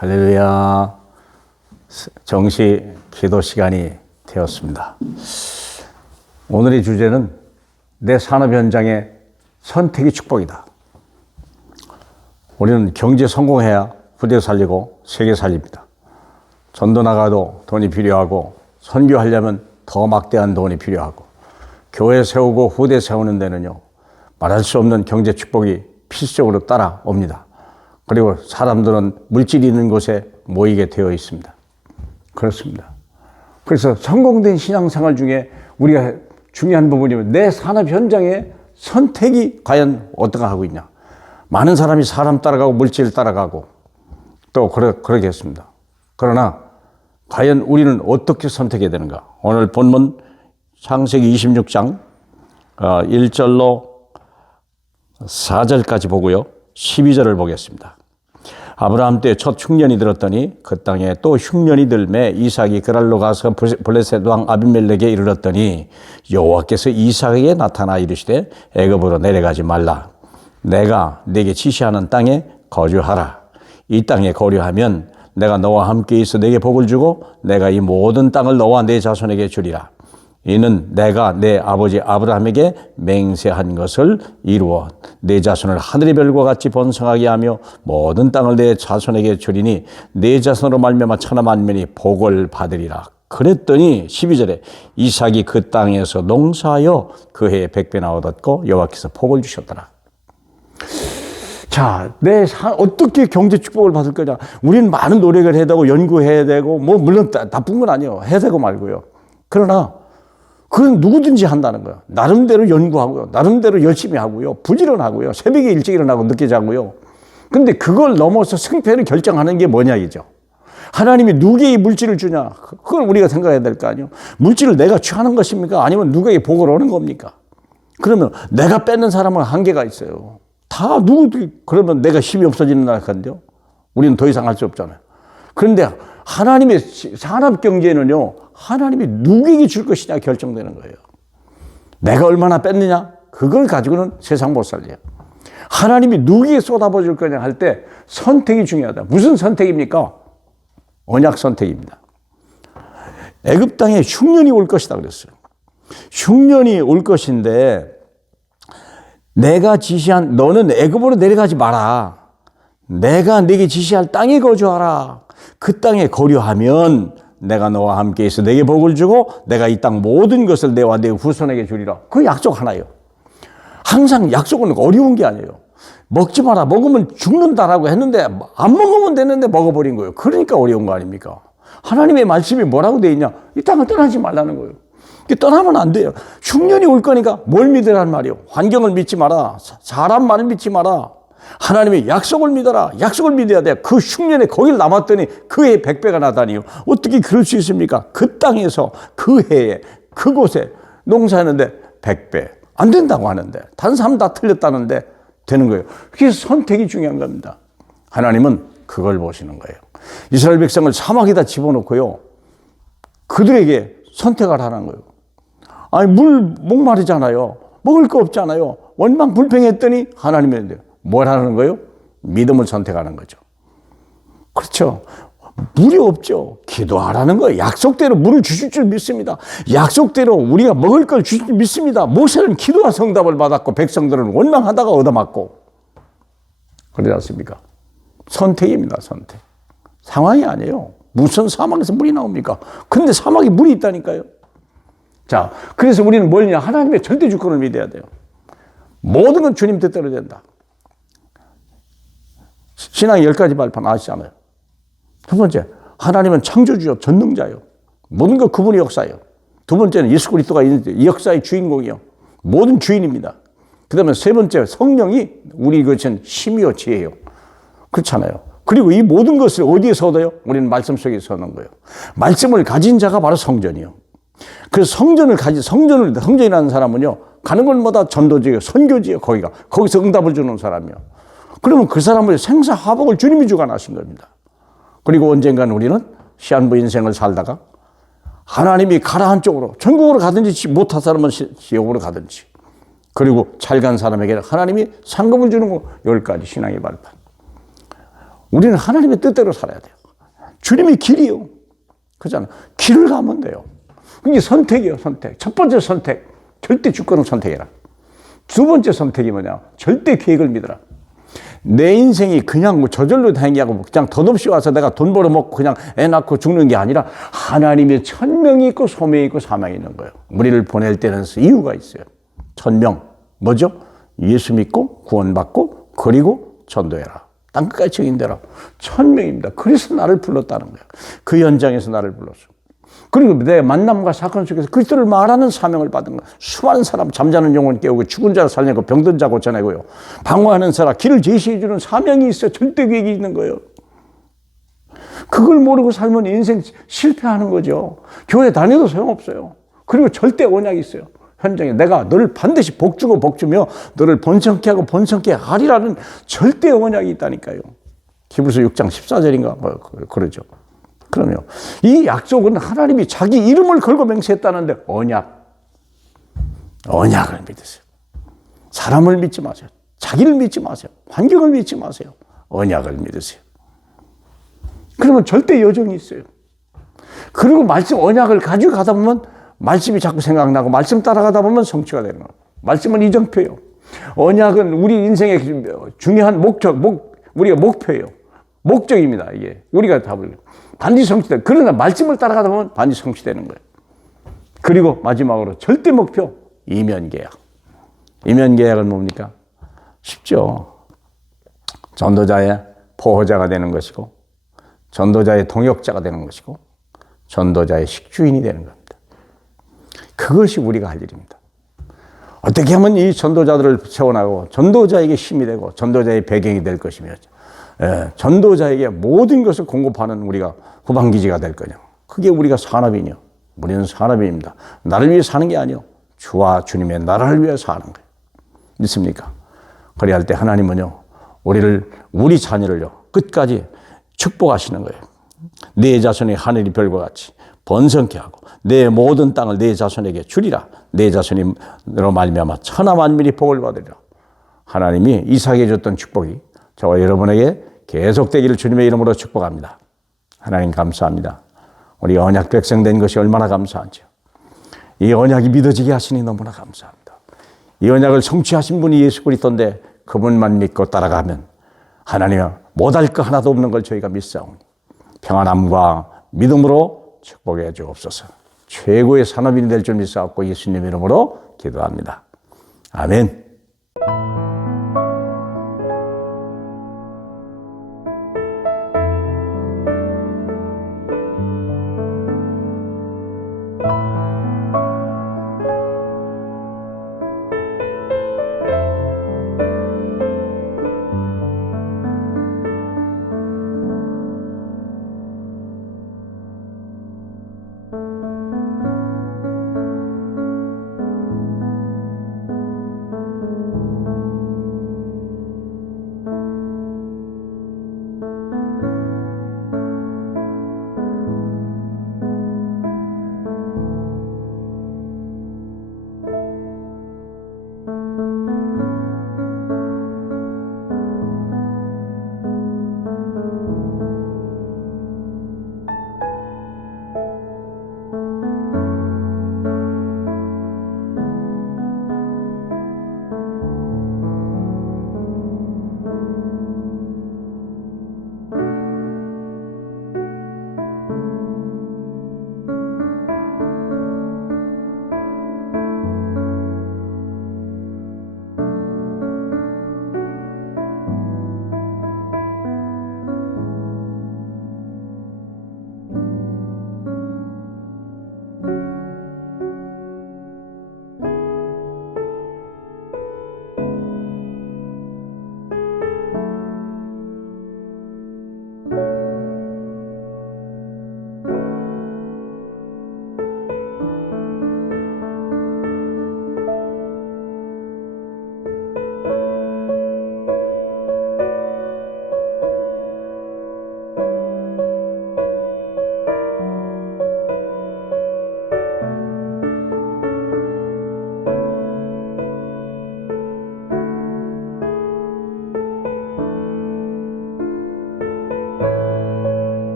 할렐루야. 정시 기도 시간이 되었습니다. 오늘의 주제는 내 산업 현장의 선택이 축복이다. 우리는 경제 성공해야 후대 살리고 세계 살립니다. 전도 나가도 돈이 필요하고 선교하려면 더 막대한 돈이 필요하고 교회 세우고 후대 세우는 데는요, 말할 수 없는 경제 축복이 필수적으로 따라옵니다. 그리고 사람들은 물질이 있는 곳에 모이게 되어 있습니다. 그렇습니다. 그래서 성공된 신앙생활 중에 우리가 중요한 부분이면 내 산업 현장의 선택이 과연 어떻게 하고 있냐. 많은 사람이 사람 따라가고 물질 따라가고 또 그러겠습니다. 그러나 과연 우리는 어떻게 선택해야 되는가. 오늘 본문 창세기 26장 1절로 4절까지 보고요. 12절을 보겠습니다. 아브라함 때 첫 흉년이 들었더니 그 땅에 또 흉년이 들매 이삭이 그랄로 가서 블레셋 왕 아비멜렉에 이르렀더니 여호와께서 이삭에게 나타나 이르시되 애굽으로 내려가지 말라. 내가 네게 지시하는 땅에 거주하라. 이 땅에 거류하면 내가 너와 함께 있어 네게 복을 주고 내가 이 모든 땅을 너와 네 자손에게 주리라. 이는 내가 내 아버지 아브라함에게 맹세한 것을 이루어 네 자손을 하늘의 별과 같이 번성하게 하며 모든 땅을 내 자손에게 주리니 네 자손으로 말미암아 천하 만민이 복을 받으리라. 그랬더니 12절에 이삭이 그 땅에서 농사하여 그 해에 100배나 얻었고 여호와께서 복을 주셨더라. 자, 어떻게 경제 축복을 받을 거냐. 우리는 많은 노력을 해야 되고 연구해야 되고 물론 나쁜 건 아니에요. 해야 되고 말고요. 그러나 그건 누구든지 한다는 거예요. 나름대로 연구하고요. 나름대로 열심히 하고요. 부지런하고요. 새벽에 일찍 일어나고 늦게 자고요. 근데 그걸 넘어서 승패를 결정하는 게 뭐냐 이죠. 하나님이 누구에게 물질을 주냐. 그걸 우리가 생각해야 될 거 아니에요. 물질을 내가 취하는 것입니까? 아니면 누구에게 복을 오는 겁니까? 그러면 내가 뺏는 사람은 한계가 있어요. 다 그러면 내가 힘이 없어지는 날인데요. 우리는 더 이상 할 수 없잖아요. 그런데 하나님의 산업 경제는요, 하나님이 누구에게 줄 것이냐 결정되는 거예요. 내가 얼마나 뺐느냐? 그걸 가지고는 세상 못 살려요. 하나님이 누구에게 쏟아부어 줄 거냐 할 때 선택이 중요하다. 무슨 선택입니까? 언약 선택입니다. 애굽 땅에 흉년이 올 것이다 그랬어요. 흉년이 올 것인데 내가 지시한 너는 애굽으로 내려가지 마라. 내가 네게 지시할 땅에 거주하라. 그 땅에 거류하면 내가 너와 함께 있어 내게 복을 주고 내가 이 땅 모든 것을 내와 내 후손에게 주리라. 그 약속 하나예요. 항상 약속은 어려운 게 아니에요. 먹지 마라. 먹으면 죽는다라고 했는데 안 먹으면 되는데 먹어버린 거예요. 그러니까 어려운 거 아닙니까? 하나님의 말씀이 뭐라고 돼 있냐? 이 땅을 떠나지 말라는 거예요. 떠나면 안 돼요. 흉년이 올 거니까 뭘 믿으라는 말이에요. 환경을 믿지 마라. 사람 말을 믿지 마라. 하나님의 약속을 믿어라. 약속을 믿어야 돼. 그 흉년에 거길 남았더니 그 해에 100배가 나다니요. 어떻게 그럴 수 있습니까? 그 땅에서 그 해에 그곳에 농사하는데 100배. 안 된다고 하는데 다른 사람 다 틀렸다는데 되는 거예요. 그래서 선택이 중요한 겁니다. 하나님은 그걸 보시는 거예요. 이스라엘 백성을 사막에다 집어넣고요. 그들에게 선택을 하는 거예요. 아니 목마르잖아요. 먹을 거 없잖아요. 원망불평했더니 하나님이 뭘 하는 거예요? 믿음을 선택하는 거죠. 그렇죠. 물이 없죠. 기도하라는 거예요. 약속대로 물을 주실 줄 믿습니다. 약속대로 우리가 먹을 걸 주실 줄 믿습니다. 모세는 기도와 성답을 받았고 백성들은 원망하다가 얻어맞고 그러지 않습니까? 선택입니다. 선택. 상황이 아니에요. 무슨 사막에서 물이 나옵니까? 근데 사막에 물이 있다니까요. 자, 그래서 우리는 뭐냐? 하나님의 절대 주권을 믿어야 돼요. 모든 건 주님 뜻대로 된다. 신앙의 10가지 발판 아시잖아요. 두 번째, 하나님은 창조주요, 전능자요. 모든 것 그분이 역사예요. 두 번째는 예수 그리스도가 이 역사의 주인공이요. 모든 주인입니다. 그 다음에 세 번째, 성령이 우리 것은 힘이요, 지혜요. 그렇잖아요. 그리고 이 모든 것을 어디에서 얻어요? 우리는 말씀 속에서 얻는 거예요. 말씀을 가진 자가 바로 성전이요. 그래서 성전이라는 사람은요, 가는 곳마다 전도지요, 선교지요, 거기서 응답을 주는 사람이요. 그러면 그 사람의 생사화복을 주님이 주관하신 겁니다. 그리고 언젠가는 우리는 시한부 인생을 살다가 하나님이 가라 한쪽으로 천국으로 가든지 못한 사람은 지옥으로 가든지 그리고 잘 간 사람에게 하나님이 상급을 주는 거 10가지 신앙의 발판. 우리는 하나님의 뜻대로 살아야 돼요. 주님이 길이요. 그렇잖아. 길을 가면 돼요. 그게 선택이에요, 선택. 첫 번째 선택, 절대 주권을 선택해라. 두 번째 선택이 뭐냐? 절대 계획을 믿어라. 내 인생이 그냥 뭐 저절로 다행이하고 그냥 덧없이 와서 내가 돈 벌어먹고 그냥 애 낳고 죽는 게 아니라 하나님의 천명이 있고 소명이 있고 사명이 있는 거예요. 우리를 보낼 때는 이유가 있어요. 천명, 뭐죠? 예수 믿고 구원받고 그리고 전도해라. 땅끝까지 증인되라. 천명입니다. 그래서 나를 불렀다는 거예요. 그 현장에서 나를 불렀어. 그리고 내 만남과 사건 속에서 그리스도를 말하는 사명을 받은 거예요. 수많은 사람, 잠자는 영혼 깨우고 죽은 자를 살리고 병든 자 고쳐내고요. 방어하는 사람, 길을 제시해 주는 사명이 있어요. 절대 계획이 있는 거예요. 그걸 모르고 살면 인생 실패하는 거죠. 교회 다녀도 소용없어요. 그리고 절대 언약이 있어요. 현장에 내가 너를 반드시 복주고 복주며 너를 번성케 하고 번성케 하리라는 절대 언약이 있다니까요. 히브리서 6장 14절인가 뭐 그러죠. 그러면 이 약속은 하나님이 자기 이름을 걸고 맹세했다는데 언약을 믿으세요. 사람을 믿지 마세요. 자기를 믿지 마세요. 환경을 믿지 마세요. 언약을 믿으세요. 그러면 절대 여정이 있어요. 그리고 말씀 언약을 가지고 가다 보면 말씀이 자꾸 생각나고 말씀 따라가다 보면 성취가 되는 거예요. 말씀은 이정표예요. 언약은 우리 인생의 중요한 우리가 목표예요. 목적입니다. 이게 우리가 답을 반드시 성취돼. 그러나 말씀을 따라가다 보면 반드시 성취되는 거예요. 그리고 마지막으로 절대 목표 이면계약. 이면계약은 뭡니까? 쉽죠. 전도자의 보호자가 되는 것이고 전도자의 동역자가 되는 것이고 전도자의 식주인이 되는 겁니다. 그것이 우리가 할 일입니다. 어떻게 하면 이 전도자들을 세워나가고 전도자에게 힘이 되고 전도자의 배경이 될 것이며 전도자에게 모든 것을 공급하는 우리가 후방기지가 될 거냐. 그게 우리가 산업이냐. 우리는 산업인입니다. 나를 위해 사는 게 아니요. 주와 주님의 나라를 위해 사는 거예요. 믿습니까? 그래야 할 때 하나님은요. 우리 자녀를요. 끝까지 축복하시는 거예요. 내 자손이 하늘이 별과 같이 번성케 하고 내 모든 땅을 내 자손에게 주리라. 내 자손으로 말미암아 천하 만민이 복을 받으리라. 하나님이 이삭에게 줬던 축복이 저와 여러분에게 계속되기를 주님의 이름으로 축복합니다. 하나님 감사합니다. 우리 언약 백성 된 것이 얼마나 감사한지요. 이 언약이 믿어지게 하시니 너무나 감사합니다. 이 언약을 성취하신 분이 예수 그리스도인데 그분만 믿고 따라가면 하나님 못할 거 하나도 없는 걸 저희가 믿사오니 평안함과 믿음으로 축복해 주옵소서. 최고의 산업인이 될 줄 믿사옵고 예수님 이름으로 기도합니다. 아멘.